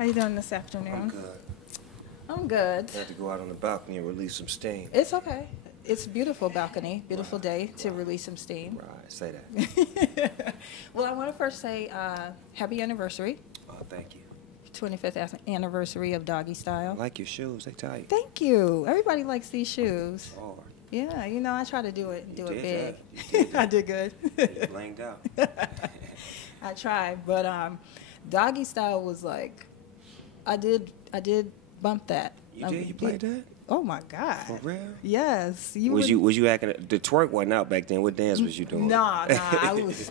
How you doing this afternoon? I'm good. I'm good. I had to go out on the balcony and release some steam. It's okay. It's a beautiful balcony, beautiful day to release some steam. Right, say that. Well, I want to first say happy anniversary. Oh, thank you. 25th anniversary of Doggy Style. I like your shoes, they tight. Thank you. Everybody likes these shoes. Oh, Yeah, you know, I try to do it big. You did I did good. You blinged out. I tried, but Doggy Style was like, I did bump that. You did? You played that? Oh my God. For real? Yes. Was you acting? The twerk wasn't out back then. What dance was you doing? Nah, I was.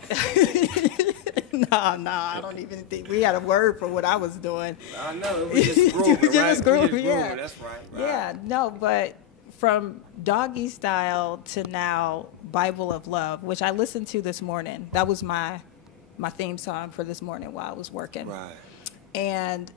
Nah, I don't even think we had a word for what I was doing. I know, it was just grooving, right? Grooving, yeah. That's right. Yeah, no, but from Doggy Style to now Bible of Love, which I listened to this morning. That was my theme song for this morning while I was working. Right. And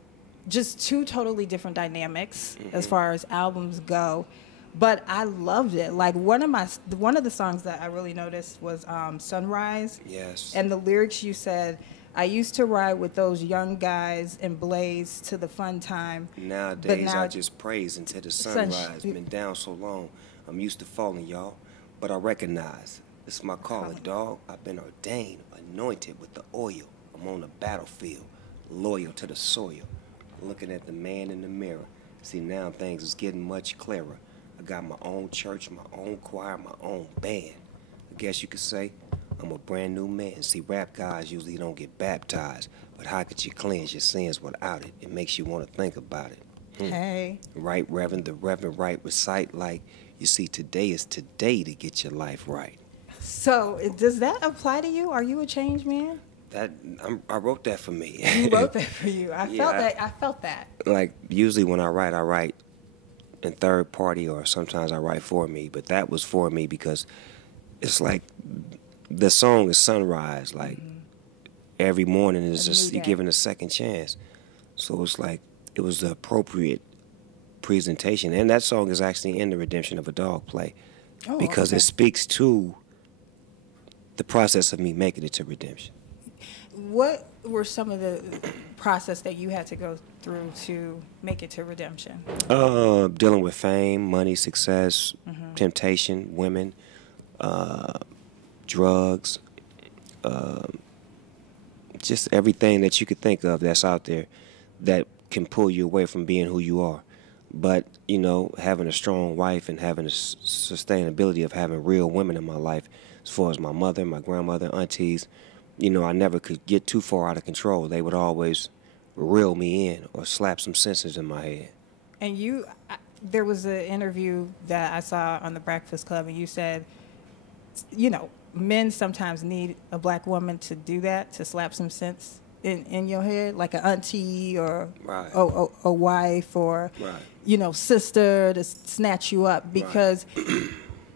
just two totally different dynamics as far as albums go. But I loved it. Like one of the songs that I really noticed was Sunrise. Yes. And the lyrics you said, I used to ride with those young guys and blaze to the fun time. Nowadays I just praise until the sunrise. Been down so long, I'm used to falling, y'all. But I recognize it's my calling, dog. I've been ordained, anointed with the oil. I'm on the battlefield, loyal to the soil. Looking at the man in the mirror. See, now things is getting much clearer. I got my own church, my own choir, my own band. I guess you could say I'm a brand new man. See, rap guys usually don't get baptized, but how could you cleanse your sins without it? It makes you want to think about it. Hey. Right, Reverend, the Reverend right recite like, you see, today is today to get your life right. So does that apply to you? Are you a changed man? I wrote that for me. You wrote that for you. I felt that. Like, usually when I write in third party, or sometimes I write for me, but that was for me because it's like the song is Sunrise. Like, every morning is just you're given a second chance. So it's like it was the appropriate presentation. And that song is actually in the Redemption of a Dog play because it speaks to the process of me making it to redemption. What were some of the process that you had to go through to make it to redemption? Dealing with fame, money, success, temptation, women, drugs, just everything that you could think of that's out there that can pull you away from being who you are. But, you know, having a strong wife and having the sustainability of having real women in my life, as far as my mother, my grandmother, aunties, you know, I never could get too far out of control. They would always reel me in or slap some senses in my head. And there was an interview that I saw on the Breakfast Club, and you said, you know, men sometimes need a black woman to do that, to slap some sense in your head, like an auntie or a wife or, you know, sister to snatch you up because...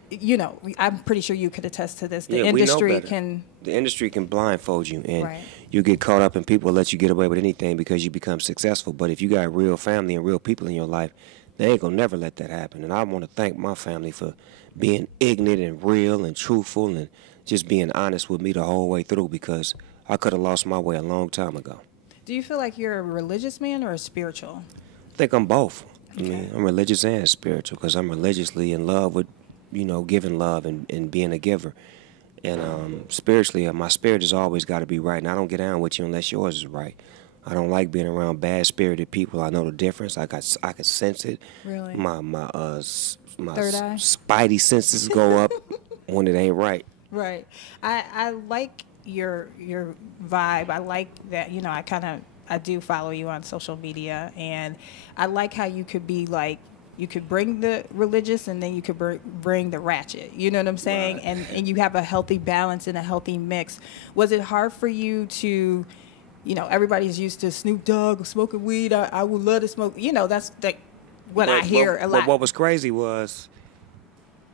You know, I'm pretty sure you could attest to this. The industry can blindfold you, and you get caught up, and people let you get away with anything because you become successful. But if you got real family and real people in your life, they ain't gonna never let that happen. And I want to thank my family for being ignorant and real and truthful and just being honest with me the whole way through, because I could have lost my way a long time ago. Do you feel like you're a religious man or a spiritual? I think I'm both. Okay. I mean, I'm religious and spiritual because I'm religiously in love with, you know, giving love and being a giver. And spiritually, my spirit has always got to be right, and I don't get down with you unless yours is right. I don't like being around bad-spirited people. I know the difference. I can sense it. Really? My third eye? Spidey senses go up when it ain't right. Right. I like your vibe. I like that, you know, I do follow you on social media, and I like how you could be like, you could bring the religious and then you could bring the ratchet. You know what I'm saying? Right. And you have a healthy balance and a healthy mix. Was it hard for you to, you know, everybody's used to Snoop Dogg smoking weed. I would love to smoke. You know, that's what I hear a lot. But what was crazy was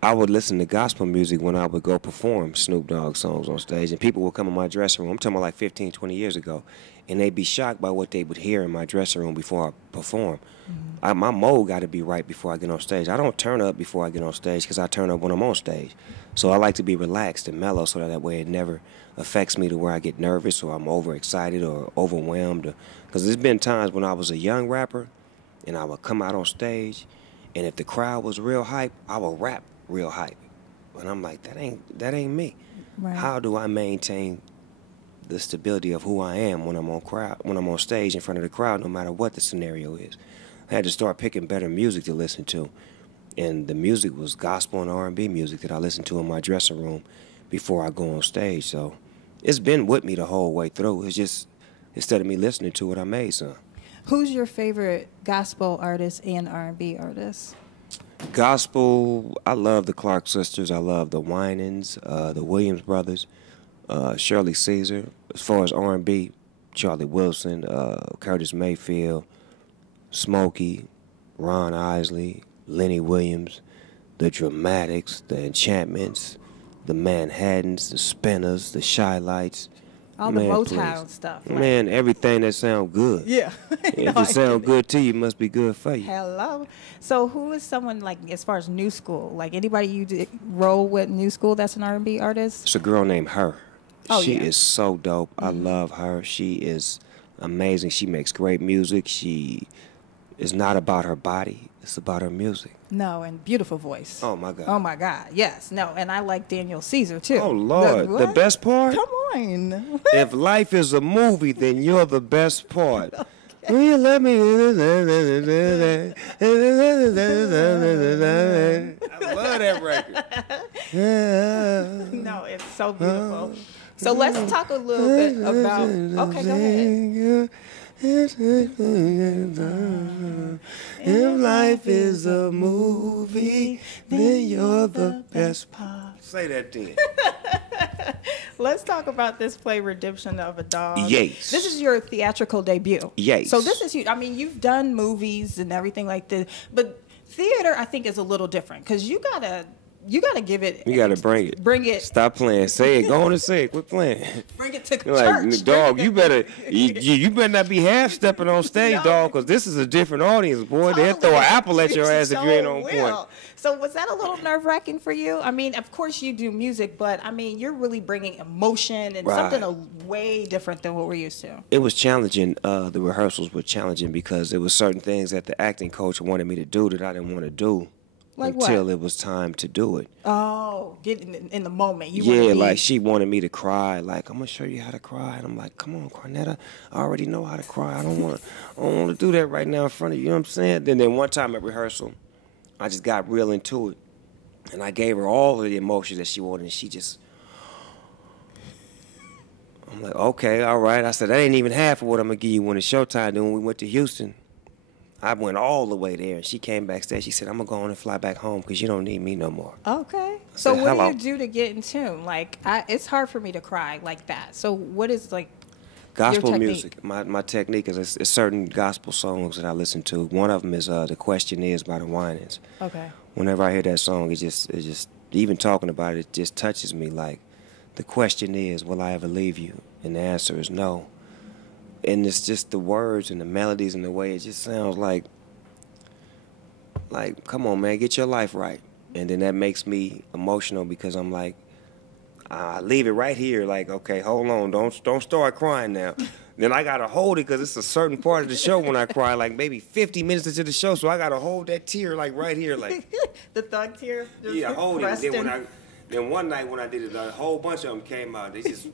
I would listen to gospel music when I would go perform Snoop Dogg songs on stage, and people would come in my dressing room. I'm talking about like 15, 20 years ago, and they'd be shocked by what they would hear in my dressing room before I perform. My mode got to be right before I get on stage. I don't turn up before I get on stage because I turn up when I'm on stage. So I like to be relaxed and mellow so that way it never affects me to where I get nervous or I'm overexcited or overwhelmed. Because there's been times when I was a young rapper and I would come out on stage, and if the crowd was real hype, I would rap real hype. And I'm like, that ain't me. Right. How do I maintain the stability of who I am when I'm on stage in front of the crowd, no matter what the scenario is? I had to start picking better music to listen to. And the music was gospel and R&B music that I listened to in my dressing room before I go on stage. So it's been with me the whole way through. It's just, instead of me listening to it, I made some. Who's your favorite gospel artist and R&B artist? Gospel, I love the Clark sisters. I love the Winans, the Williams brothers, Shirley Caesar. As far as R&B, Charlie Wilson, Curtis Mayfield, Smokey, Ron Isley, Lenny Williams, the Dramatics, the Enchantments, the Manhattans, the Spinners, the Shy Lights. All the Motown stuff. Like. Man, everything that sounds good. Yeah. If it sounds good to you, it must be good for you. Hello. So who is someone, like, as far as new school, like anybody you roll with new school that's an R&B artist? It's a girl named Her. She yeah. is so dope. I love her. She is amazing. She makes great music. She is not about her body. It's about her music. No, and beautiful voice. Oh, my God. Oh, my God. Yes. No, and I like Daniel Caesar, too. Oh, Lord. The best part? Come on. If life is a movie, then you're the best part. Will you let me? I love that record. No, it's so beautiful. So let's talk a little bit about... Okay, go ahead. If life is a movie, then you're the best part. Say that then. Let's talk about this play, Redemption of a Dog. Yes. This is your theatrical debut. Yes. So this is, I mean, you've done movies and everything like this, but theater, I think, is a little different because you gotta give it. You gotta bring it. Bring it. Stop playing. Say it. Go on and say it. Quit playing. Bring it to church. Like, dog, you better not be half stepping on stage, no. Dog, because this is a different audience, boy. They'll throw an apple at your ass if you ain't on point. So was that a little nerve-wracking for you? I mean, of course you do music, but I mean, you're really bringing emotion and something way different than what we're used to. It was challenging. The rehearsals were challenging because there were certain things that the acting coach wanted me to do that I didn't want to do. Like until what? It was time to do it. Oh, get in the moment. Like she wanted me to cry. Like, I'm gonna show you how to cry, and I'm like, come on, Cornetta, I already know how to cry. I don't want to do that right now in front of you. You know what I'm saying? Then one time at rehearsal, I just got real into it, and I gave her all of the emotions that she wanted, and she just. I'm like, okay, all right. I said that ain't even half of what I'm gonna give you when it's showtime. Then when we went to Houston. I went all the way there, and she came backstage. She said, I'm going to go on and fly back home because you don't need me no more. Okay. So what do you do to get in tune? Like, it's hard for me to cry like that. So what is, like, gospel your music. My technique is certain gospel songs that I listen to. One of them is The Question Is by the Winans. Okay. Whenever I hear that song, it just even talking about it just touches me. Like, the question is, will I ever leave you? And the answer is no. And it's just the words and the melodies and the way it just sounds like, come on, man, get your life right. And then that makes me emotional because I'm like, I leave it right here. Like, okay, hold on, don't start crying now. Then I gotta hold it because it's a certain part of the show when I cry, like maybe 50 minutes into the show, so I gotta hold that tear like right here, like the thug tear. Yeah, hold it. Then one night when I did it, a whole bunch of them came out. They just.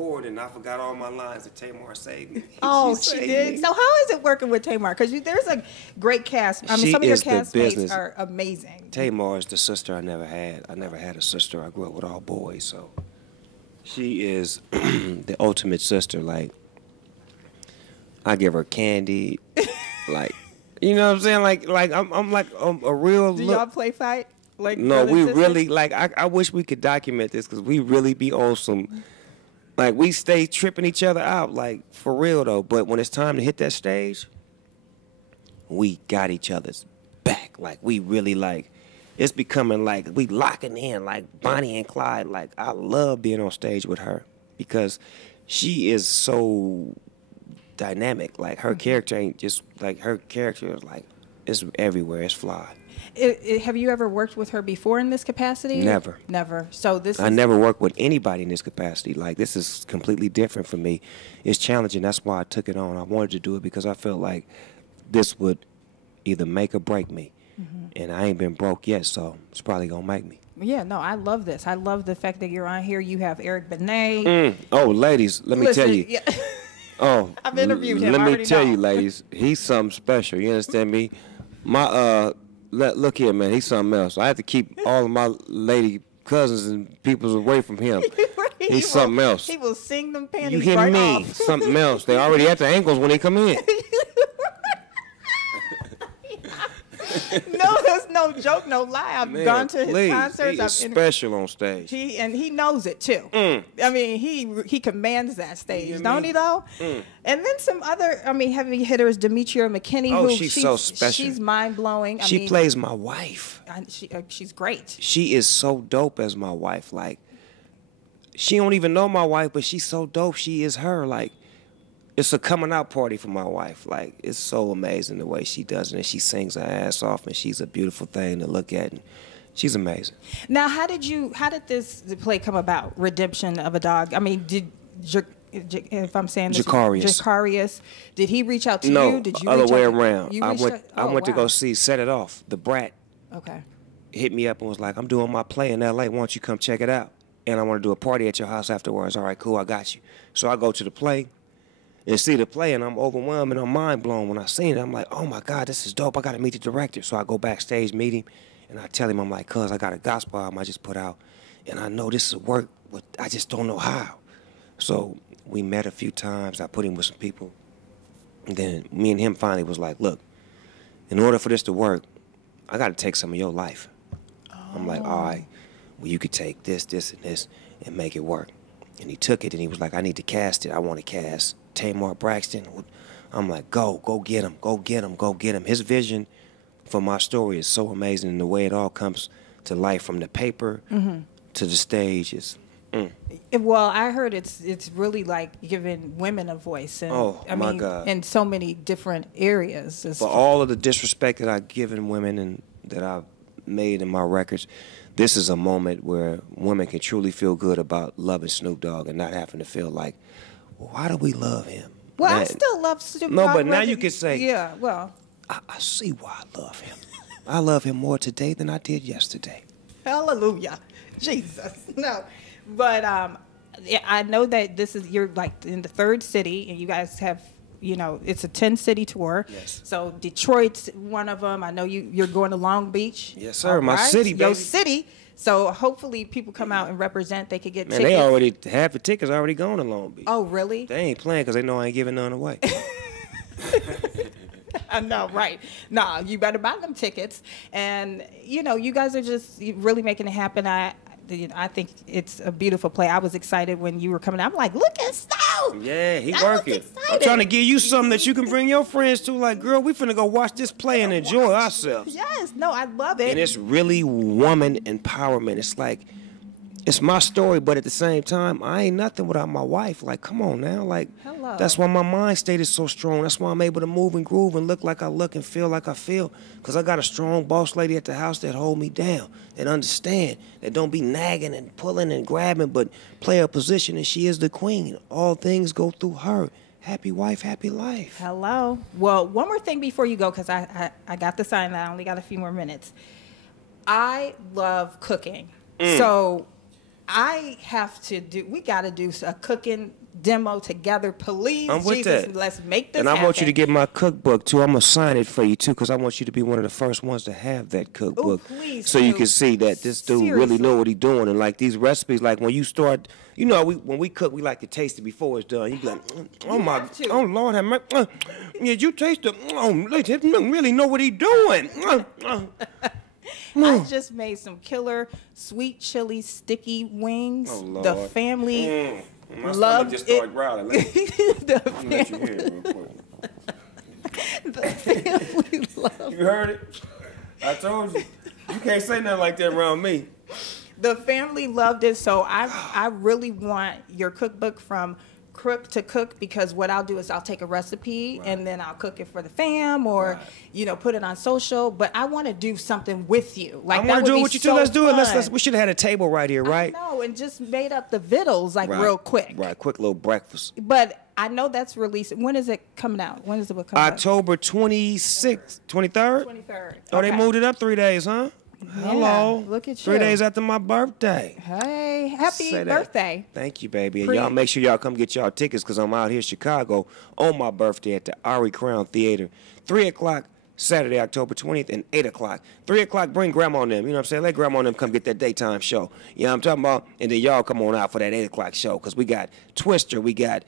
And I forgot all my lines that Tamar saved me. Oh, she did? Me. So how is it working with Tamar? Because there's a great cast. I mean, some of your castmates are amazing. Tamar is the sister I never had. I never had a sister. I grew up with all boys, so she is the ultimate sister. Like, I give her candy. Like, you know what I'm saying? Like I'm like a real. Do y'all play fight? Like, no, we really like. I wish we could document this because we really be on some. Like, we stay tripping each other out, like, for real, though. But when it's time to hit that stage, we got each other's back. Like, we really, like, it's becoming like we locking in like Bonnie and Clyde. Like I love being on stage with her because she is so dynamic. Like her character ain't just like her character is like it's everywhere. It's fly. Have you ever worked with her before in this capacity? Never. Never. So I never worked with anybody in this capacity. Like this is completely different for me. It's challenging. That's why I took it on. I wanted to do it because I felt like this would either make or break me. And I ain't been broke yet, so it's probably gonna make me. Yeah, no, I love this. I love the fact that you're on here. You have Eric Benet. Oh, ladies, let me tell you. Yeah. Oh, I've interviewed him. Let me tell you, ladies, he's something special. You understand me? My look here, man. He's something else. I have to keep all of my lady cousins and people away from him. He's something else. He will sing them panties You hear right me? off. Something else. They already at the ankles when they come in. No, that's no joke, no lie. I've gone to his concerts. He's special on stage. He knows it too. I mean, he commands that stage, don't he? Though. And then some other, heavy hitters, Demetria McKinney. Oh, she's so special. She's mind blowing. She plays my wife. She's great. She is so dope as my wife. Like, she don't even know my wife, but she's so dope. She is her. Like, it's a coming out party for my wife. Like, it's so amazing the way she does it. And she sings her ass off, and she's a beautiful thing to look at. And she's amazing. Now, how did this play come about? Redemption of a Dog. I mean, if I'm saying this, Jacarius, did he reach out to you? Did you other reach way out? around. I went to go see Set It Off. The Brat. Okay. Hit me up and was like, I'm doing my play in L.A. Why don't you come check it out? And I want to do a party at your house afterwards. All right, cool, I got you. So I go to the play and see the play, and I'm overwhelmed and I'm mind blown. When I seen it, I'm like, oh my God, this is dope. I got to meet the director. So I go backstage, meet him, and I tell him, I'm like, cuz I got a gospel album I just put out, and I know this will work, but I just don't know how. So we met a few times. I put him with some people. And then me and him finally was like, look, in order for this to work, I got to take some of your life. I'm like, all right, well, you could take this, this, and this and make it work. And he took it, and he was like, I need to cast it. I want to cast Tamar Braxton. I'm like, go get him, go get him, go get him. His vision for my story is so amazing, and the way it all comes to life from the paper to the stage is... Well, I heard it's really like giving women a voice, and my God, in so many different areas. For all of the disrespect that I've given women and that I've made in my records, this is a moment where women can truly feel good about loving Snoop Dogg and not having to feel like, well, why do we love him? Well, I still love Snoop Dogg. No, but now you can say, yeah, well, I see why I love him. I love him more today than I did yesterday. Hallelujah, Jesus. No. But I know that you're like in the third city, and you guys have, it's a 10-city tour. Yes. So Detroit's one of them. I know you're going to Long Beach. Yes, sir. My city, baby. Your city. So hopefully people come out and represent. They could get tickets. They already, half the tickets already going to Long Beach. Oh, really? They ain't playing because they know I ain't giving none away. I know, right? Nah, you better buy them tickets. And, you guys are just really making it happen. I think it's a beautiful play. I was excited when you were coming out. I'm like, look at Snoop. Yeah, he working. I'm trying to give you something that you can bring your friends to. Like, girl, we finna go watch this play and enjoy ourselves. Yes, no, I love it. And it's really woman empowerment. It's like, it's my story, but at the same time, I ain't nothing without my wife. Like, come on now. Like, hello. That's why my mind state is so strong. That's why I'm able to move and groove and look like I look and feel like I feel. Because I got a strong boss lady at the house that hold me down, that understand, that don't be nagging and pulling and grabbing, but play a position, and she is the queen. All things go through her. Happy wife, happy life. Hello. Well, one more thing before you go, because I got the sign that I only got a few more minutes. I love cooking. So we got to do a cooking demo together, please. I'm with Jesus, that. Let's make this And I happen. want you to get my cookbook, too. I'm going to sign it for you, too, because I want you to be one of the first ones to have that cookbook. Ooh, please, so you can see that this dude really know what he's doing. And, like, these recipes, like, when you start, when we cook, we like to taste it before it's done. You be like, oh, Lord, have mercy. Did you taste it? He really know what he's doing. I just made some killer sweet chili sticky wings. Oh, Lord. The family my loved just it. started growling. Let me let you hear it real quick. The family loved it. You heard it? I told you. You can't say nothing like that around me. The family loved it, so I really want your cookbook from crook to cook, because what I'll do is I'll take a recipe and then I'll cook it for the fam, or put it on social. But I want to do something with you. Like, I want to do it with you too. Let's do it. We should have had a table right here, right? No, and just made up the vittles real quick. Right, quick little breakfast. But I know that's released. When is it coming out? When is the book coming out? October 26th, 23rd? 23rd. Oh, they moved it up 3 days, huh? Yeah, hello. Look at you. 3 days after my birthday. Hey, happy birthday. Thank you, baby. And y'all make sure y'all come get y'all tickets, because I'm out here in Chicago on my birthday at the Ari Crown Theater. 3 o'clock Saturday, October 20th, and 8 o'clock. 3 o'clock, bring grandma and them. You know what I'm saying? Let grandma and them come get that daytime show. You know what I'm talking about? And then y'all come on out for that 8 o'clock show, because we got Twister, we got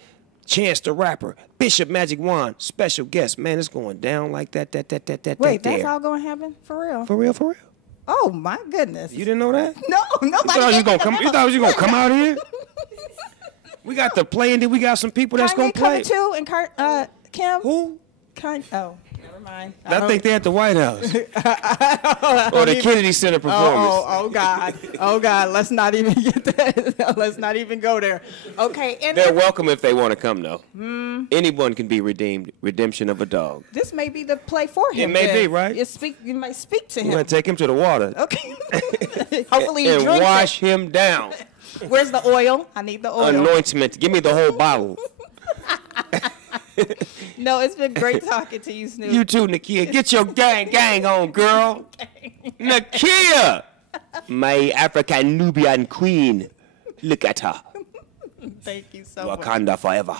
Chance the Rapper, Bishop Magic Wand, special guest. Man, it's going down like that. Wait, that's all going to happen? For real? For real, for real. Oh, my goodness. You didn't know that? No, nobody. You thought you was gonna come out here? We got the play, and then we got some people that's gonna play. Too, and Kim. Who? Oh, never mind. I think they're at the White House or the Kennedy Center performance. Oh God! Let's not even get that. Let's not even go there. Okay. And they're welcome if they want to come, though. Anyone can be redeemed. Redemption of a dog. This may be the play for him. It may be, right? You might speak to him. We're gonna take him to the water. Okay. Hopefully he and drinks wash him down. Where's the oil? I need the oil. Anointment. Give me the whole bottle. No, it's been great talking to you, Snoop. You too, Nakia. Get your gang on, girl. Nakia, my African Nubian queen. Look at her. Thank you so much. Wakanda forever.